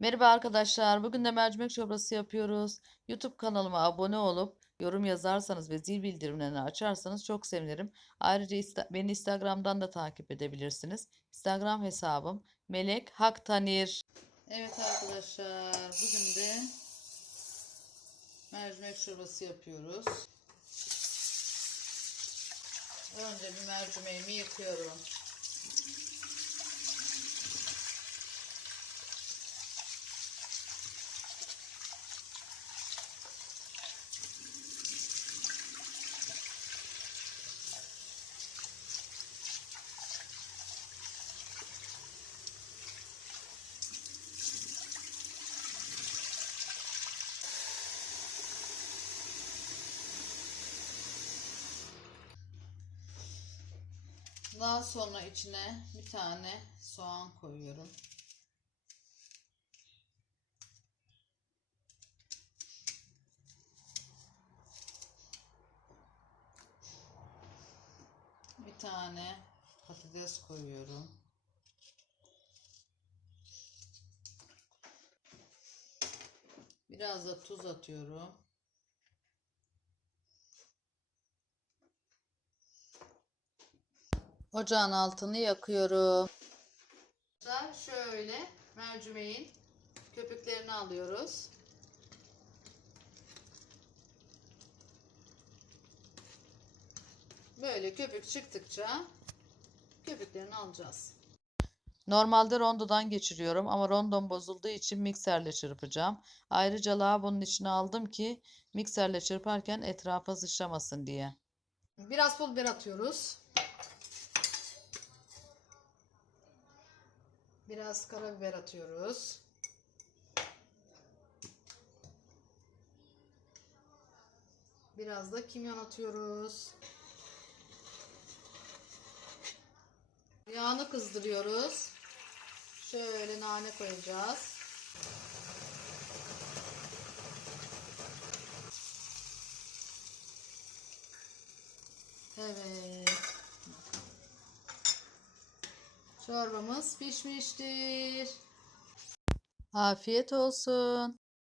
Merhaba arkadaşlar. Bugün de mercimek çorbası yapıyoruz. YouTube kanalıma abone olup yorum yazarsanız ve zil bildirimlerini açarsanız çok sevinirim. Ayrıca beni Instagram'dan da takip edebilirsiniz. Instagram hesabım Melek Haktanir. Evet arkadaşlar, bugün de mercimek çorbası yapıyoruz. Önce bir mercimeğimi yıkıyorum. Daha sonra içine bir tane soğan koyuyorum. Bir tane patates koyuyorum. Biraz da tuz atıyorum. Ocağın altını yakıyorum. Şöyle mercimeğin köpüklerini alıyoruz. Böyle köpük çıktıkça köpüklerini alacağız. Normalde rondodan geçiriyorum ama rondom bozulduğu için mikserle çırpacağım. Ayrıca lavabonun içine aldım ki mikserle çırparken etrafa sıçramasın diye. Biraz pul biber atıyoruz. Biraz karabiber atıyoruz. Biraz da kimyon atıyoruz. Yağını kızdırıyoruz. Şöyle nane koyacağız. Evet. Çorbamız pişmiştir. Afiyet olsun.